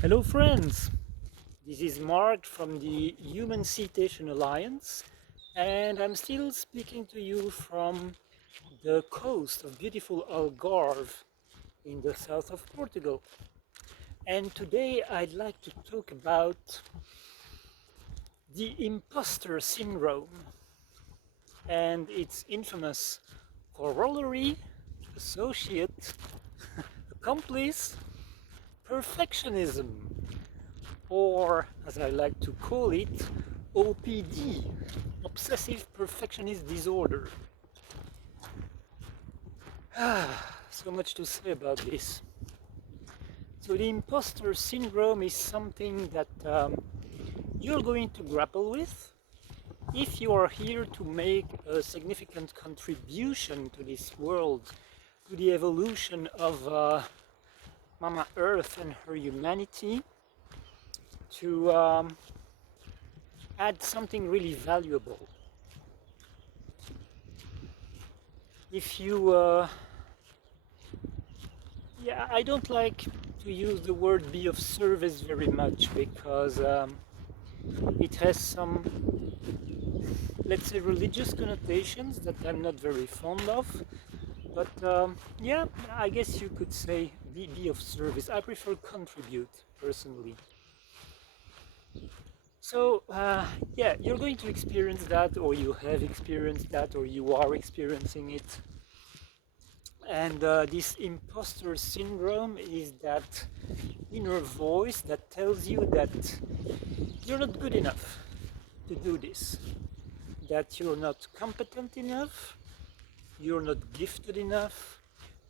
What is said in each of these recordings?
Hello friends, this is Mark from the Human-Cetacean Alliance, and I'm still speaking to you from the coast of beautiful Algarve in the south of Portugal. And today I'd like to talk about the imposter syndrome and its infamous corollary, associate, accomplice, perfectionism, or as I like to call it, OPD, obsessive perfectionist disorder. So much to say about this. So the imposter syndrome is something that you're going to grapple with if you are here to make a significant contribution to this world, to the evolution of Mama Earth and her humanity, to add something really valuable. If you Yeah, I don't like to use the word be of service very much because it has some, let's say, religious connotations that I'm not very fond of. But yeah, I guess you could say be of service. I prefer contribute personally. So yeah, you're going to experience that, or you have experienced that, or you are experiencing it. And this imposter syndrome is that inner voice that tells you that you're not good enough to do this, that you're not competent enough, you're not gifted enough,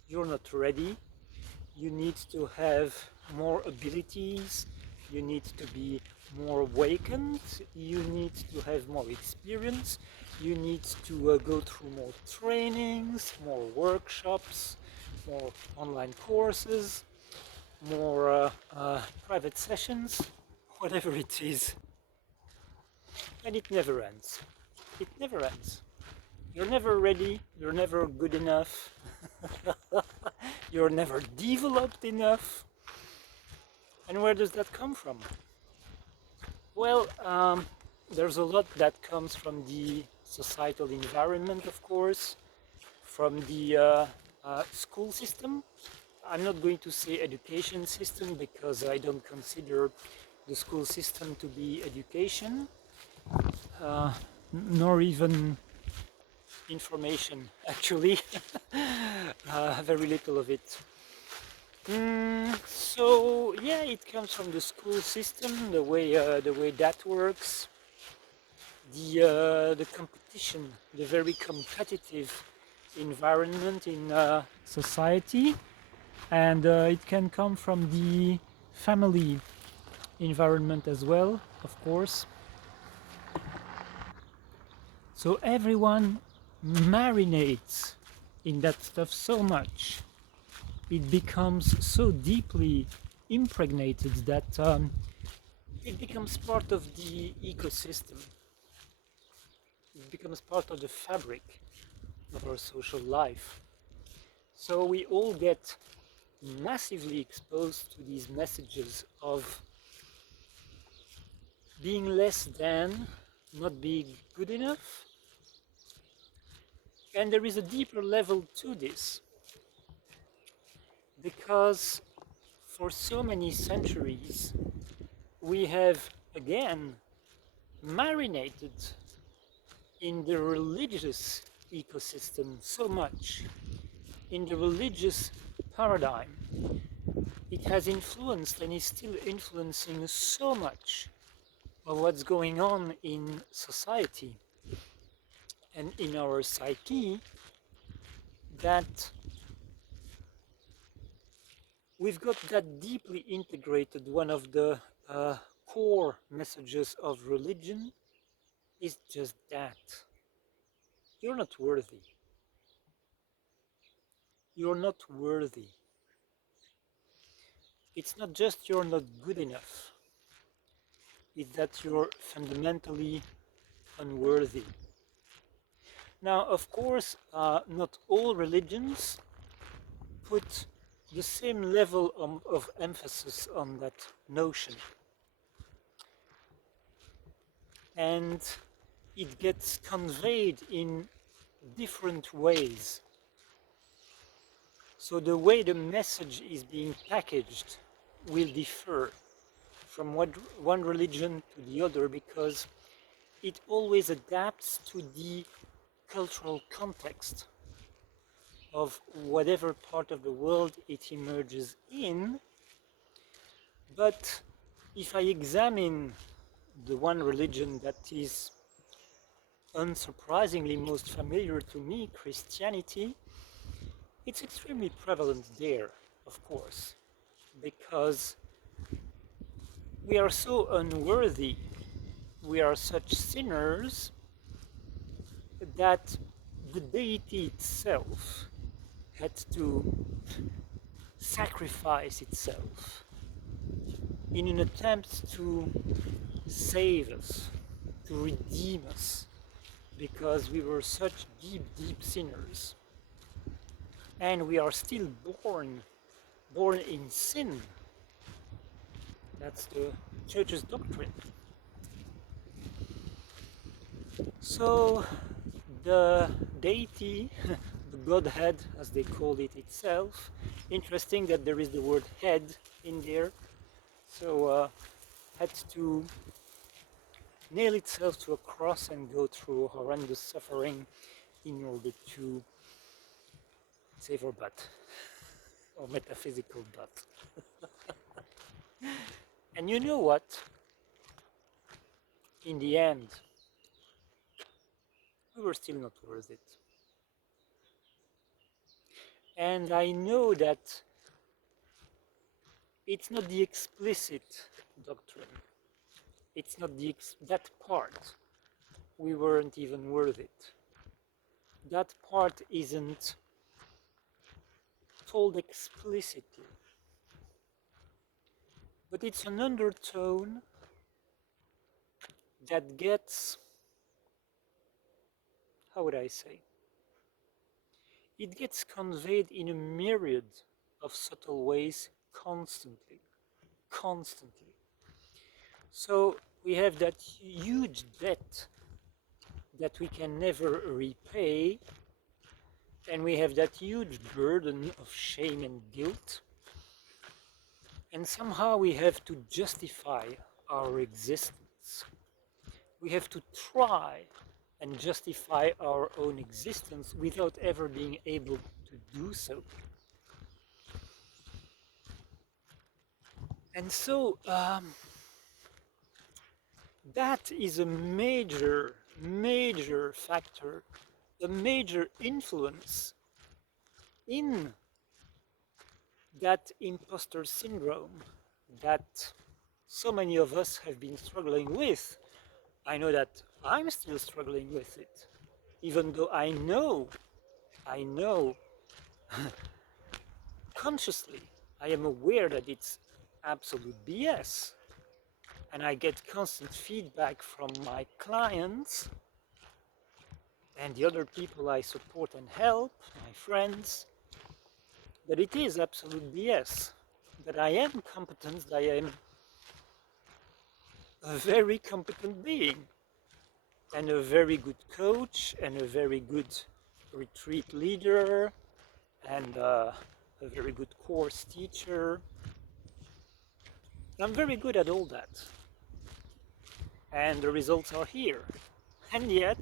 you're not ready, you need to have more abilities, you need to be more awakened, you need to have more experience, you need to go through more trainings, more workshops, more online courses, more private sessions, whatever it is. And it never ends. It never ends. You're never ready, you're never good enough, you're never developed enough. And where does that come from? Well, there's a lot that comes from the societal environment, of course, from the school system. I'm not going to say education system because I don't consider the school system to be education, uh, nor even information, actually. Very little of it. So yeah, it comes from the school system, the way that works, the competition, the very competitive environment in society, and it can come from the family environment as well, of course. So everyone marinates in that stuff so much, it becomes so deeply impregnated that it becomes part of the ecosystem. It becomes part of the fabric of our social life. So we all get massively exposed to these messages of being less than, not being good enough. And there is a deeper level to this because for so many centuries we have again marinated in the religious ecosystem so much, in the religious paradigm. It has influenced and is still influencing so much of what's going on in society and in our psyche that we've got that deeply integrated. One of the core messages of religion is just that you're not worthy. You're not worthy. It's not just you're not good enough, it's that you're fundamentally unworthy. Now, of course, not all religions put the same level of emphasis on that notion. And it gets conveyed in different ways. So the way the message is being packaged will differ from one religion to the other, because it always adapts to the cultural context of whatever part of the world it emerges in. But if I examine the one religion that is unsurprisingly most familiar to me, Christianity, it's extremely prevalent there, of course, because we are so unworthy, we are such sinners, that the deity itself had to sacrifice itself in an attempt to save us, to redeem us, because we were such deep, deep sinners. And we are still born in sin. That's the church's doctrine. So the deity, the Godhead as they call it itself, interesting that there is the word head in there, so had to nail itself to a cross and go through horrendous suffering in order to save our butt, or metaphysical butt. And you know what? In the end, we were still not worth it. And I know that it's not the explicit doctrine. It's not that part. We weren't even worth it. That part isn't told explicitly. But it's an undertone that gets, how would I say? It gets conveyed in a myriad of subtle ways constantly. Constantly. So we have that huge debt that we can never repay, and we have that huge burden of shame and guilt, and somehow we have to justify our existence. We have to try and justify our own existence without ever being able to do so. And so that is a major, major factor, a major influence in that imposter syndrome that so many of us have been struggling with. I know that I'm still struggling with it, even though I know consciously, I am aware that it's absolute BS. And I get constant feedback from my clients and the other people I support and help, my friends, that it is absolute BS. That I am competent, that I am a very competent being, and a very good coach, and a very good retreat leader, and a very good course teacher. I'm very good at all that. And the results are here. And yet,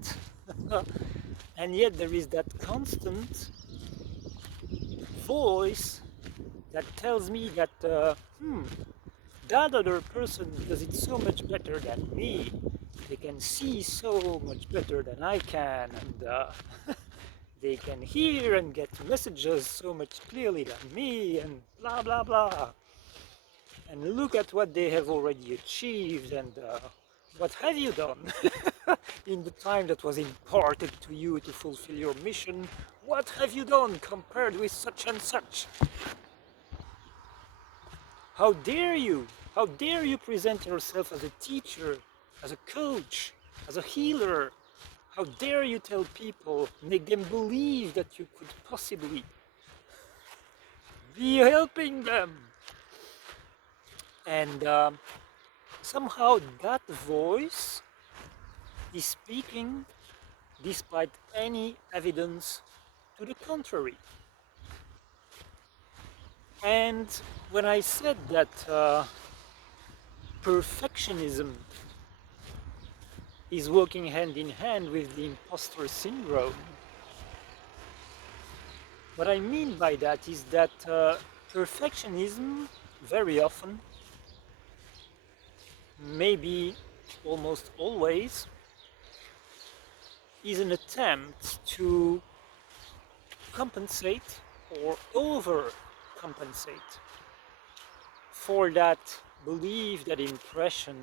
there is that constant voice that tells me that that other person does it so much better than me. They can see so much better than I can, and they can hear and get messages so much clearly than me, and blah blah blah. And look at what they have already achieved, and what have you done in the time that was imparted to you to fulfill your mission? What have you done compared with such and such? How dare you? How dare you present yourself as a teacher, as a coach, as a healer? How dare you tell people, make them believe that you could possibly be helping them. And somehow that voice is speaking despite any evidence to the contrary. And when I said that perfectionism is working hand in hand with the imposter syndrome, what I mean by that is that perfectionism very often, maybe almost always, is an attempt to compensate or overcompensate for that belief, that impression,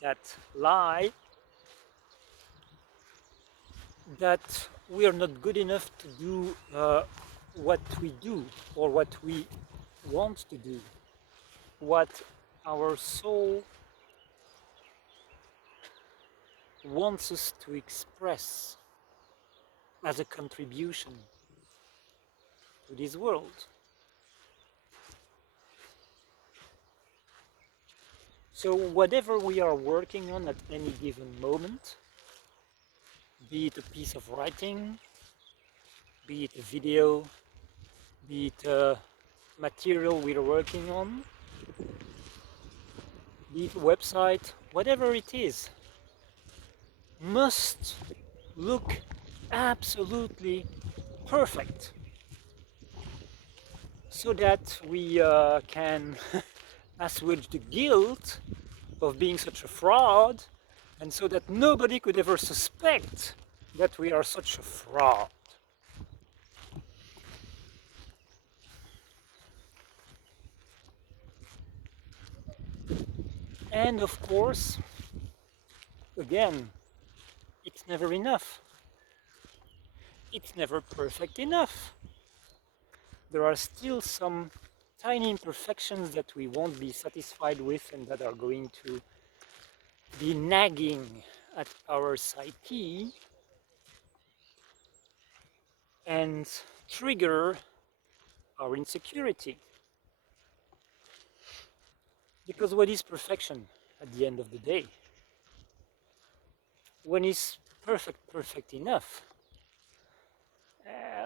that lie that we are not good enough to do what we do or what we want to do, what our soul wants us to express as a contribution to this world. So whatever we are working on at any given moment, be it a piece of writing, be it a video, be it a material we're working on, be it a website, whatever it is, must look absolutely perfect so that we can assuage the guilt of being such a fraud, and so that nobody could ever suspect that we are such a fraud. And of course, again, it's never enough. It's never perfect enough. There are still some tiny imperfections that we won't be satisfied with and that are going to be nagging at our psyche and trigger our insecurity. Because what is perfection at the end of the day? When is perfect enough?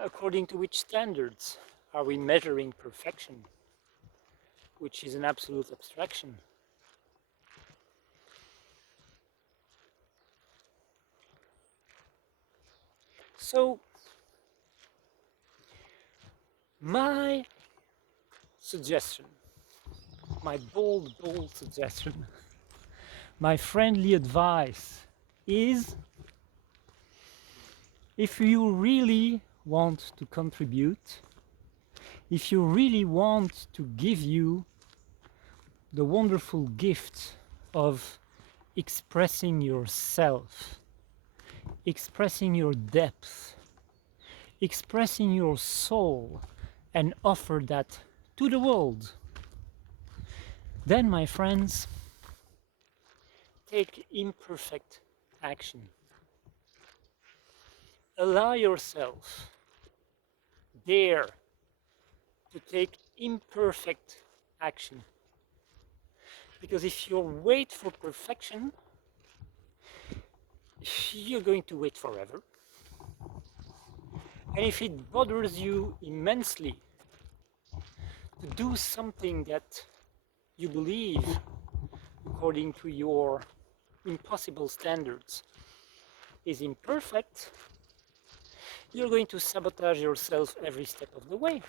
According to which standards are we measuring perfection, which is an absolute abstraction? So, my suggestion, my bold suggestion, my friendly advice is, if you really want to contribute, if you really want to give you the wonderful gift of expressing yourself, expressing your depth, expressing your soul, and offer that to the world, then, my friends, take imperfect action. Allow yourself, dare to take imperfect action. Because if you wait for perfection, you're going to wait forever. And if it bothers you immensely to do something that you believe, according to your impossible standards, is imperfect, you're going to sabotage yourself every step of the way.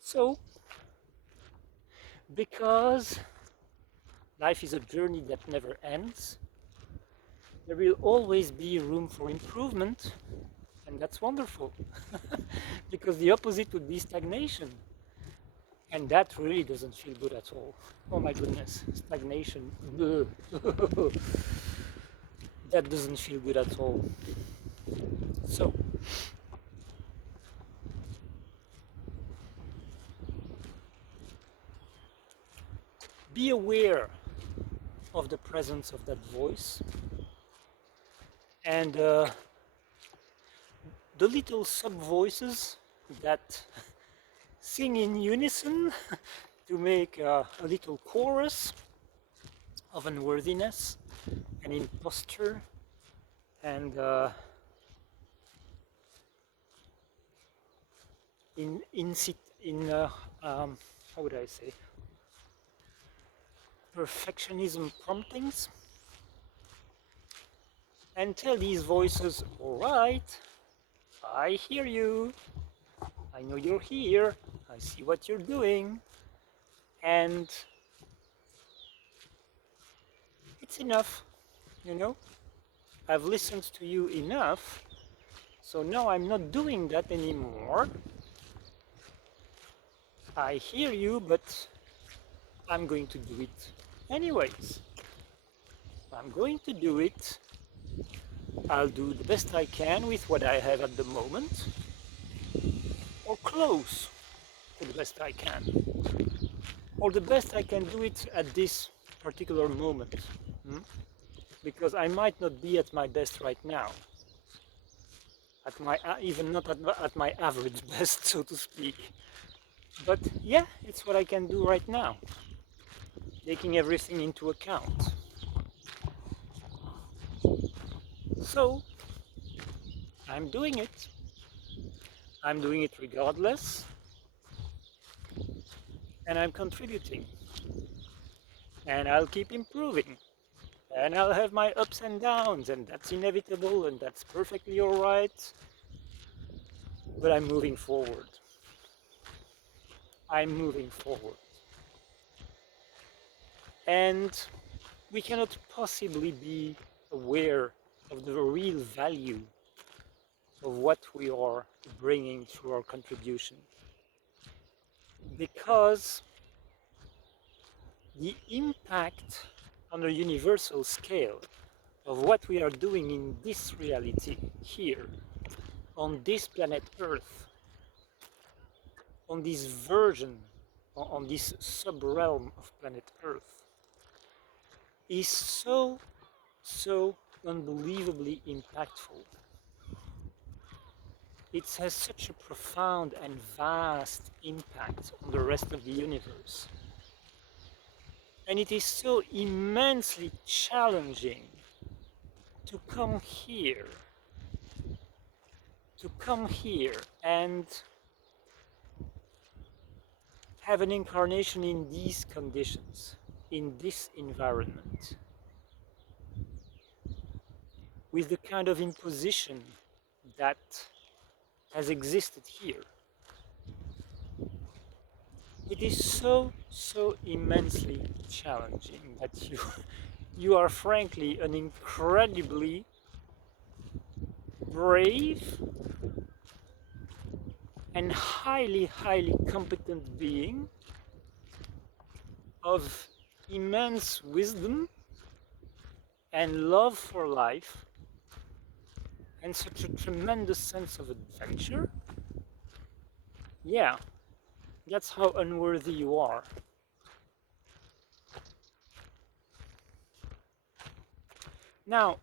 So, because life is a journey that never ends, there will always be room for improvement, and that's wonderful. Because the opposite would be stagnation, and that really doesn't feel good at all. Oh my goodness, stagnation. That doesn't feel good at all. So, be aware of the presence of that voice, and the little sub-voices that sing in unison to make a little chorus of unworthiness, an imposter, and how would I say, perfectionism promptings, and tell these voices, all right, I hear you, I know you're here, I see what you're doing, and it's enough, you know, I've listened to you enough, so now I'm not doing that anymore. I hear you, but I'm going to do it anyways. I'm going to do it. I'll do the best I can with what I have at the moment, or close to the best I can, or the best I can do it at this particular moment. Because I might not be at my best right now, at my even not at my average best, so to speak. But yeah, it's what I can do right now, taking everything into account. So I'm doing it. I'm doing it regardless, and I'm contributing. And I'll keep improving. And I'll have my ups and downs, and that's inevitable, and that's perfectly all right. But I'm moving forward. I'm moving forward. And we cannot possibly be aware of the real value of what we are bringing through our contribution, because the impact on a universal scale of what we are doing in this reality here, on this planet Earth, on this version, on this sub-realm of planet Earth, is so unbelievably impactful. It has such a profound and vast impact on the rest of the universe. And it is so immensely challenging to come here and have an incarnation in these conditions, in this environment, with the kind of imposition that has existed here. It is so immensely challenging that you are frankly an incredibly brave and highly competent being of immense wisdom and love for life and such a tremendous sense of adventure. Yeah, that's how unworthy you are. Now,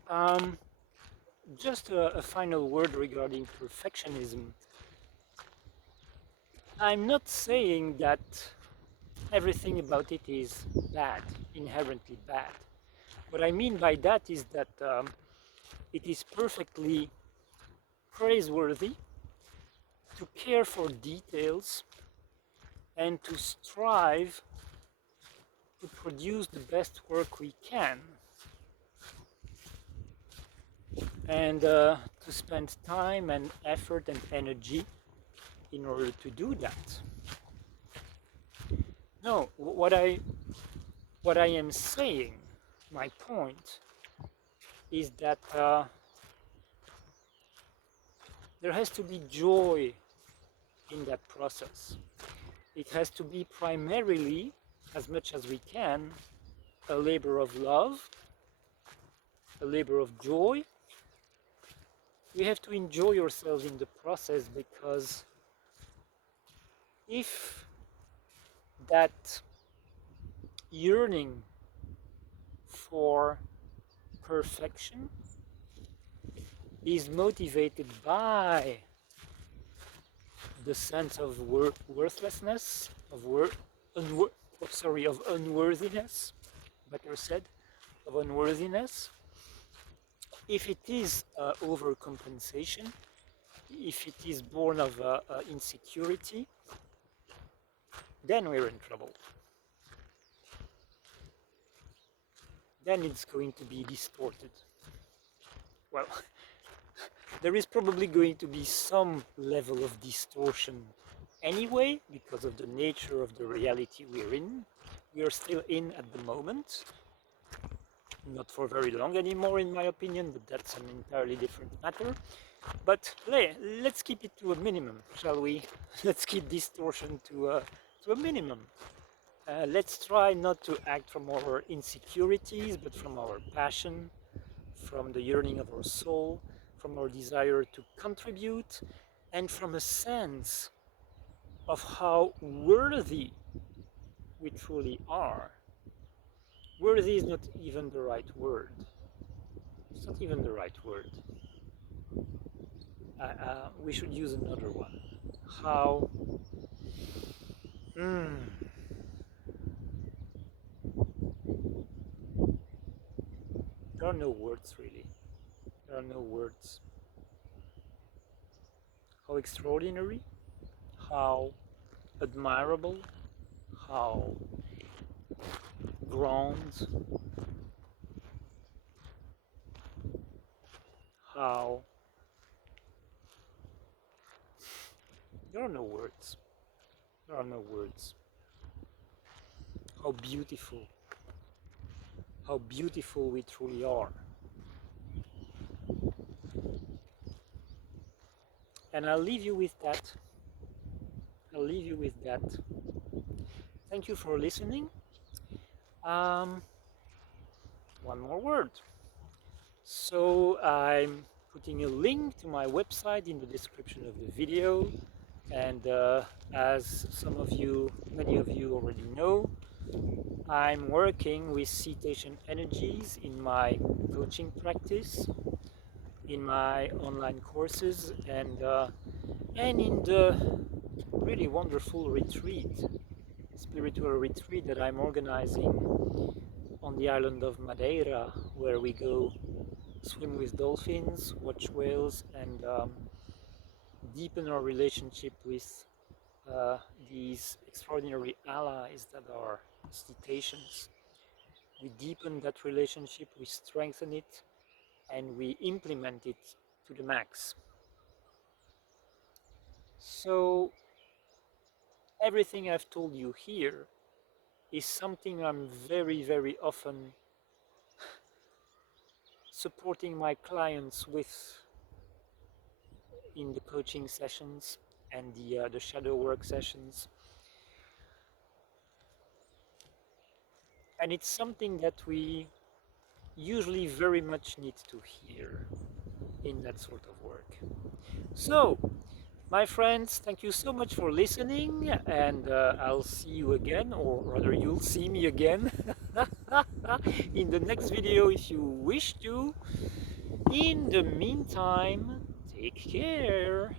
just a final word regarding perfectionism. I'm not saying that everything about it is bad, inherently bad. What I mean by that is that it is perfectly praiseworthy to care for details and to strive to produce the best work we can, and to spend time and effort and energy in order to do that. No, what I am saying, my point, is that there has to be joy in that process. It has to be primarily, as much as we can, a labor of love, a labor of joy. We have to enjoy ourselves in the process, because if that yearning for perfection is motivated by the sense of worthlessness, of of unworthiness, better said, of unworthiness. If it is overcompensation, if it is born of insecurity, then we're in trouble. Then it's going to be distorted. Well, there is probably going to be some level of distortion anyway, because of the nature of the reality we're in. We are still in at the moment. Not for very long anymore, in my opinion, but that's an entirely different matter. But let's keep it to a minimum, shall we? Let's keep distortion to a minimum. Let's try not to act from our insecurities, but from our passion, from the yearning of our soul, from our desire to contribute, and from a sense of how worthy we truly are. Worthy is not even the right word. It's not even the right word. We should use another one. How there are no words really. There are no words. How extraordinary, how admirable, how grand, how there are no words. There are no words. How beautiful we truly are. And I'll leave you with that. I'll leave you with that. Thank you for listening. One more word. So I'm putting a link to my website in the description of the video. And as many of you already know, I'm working with cetacean energies in my coaching practice, in my online courses, and in the really wonderful spiritual retreat that I'm organizing on the island of Madeira, where we go swim with dolphins, watch whales, and deepen our relationship with these extraordinary allies that are cetaceans. We deepen that relationship, we strengthen it, and we implement it to the max. So everything I've told you here is something I'm very, very often supporting my clients with in the coaching sessions and the shadow work sessions. And it's something that we usually very much need to hear in that sort of work. So, my friends, thank you so much for listening, and I'll see you again, or rather you'll see me again in the next video if you wish to. In the meantime, take care.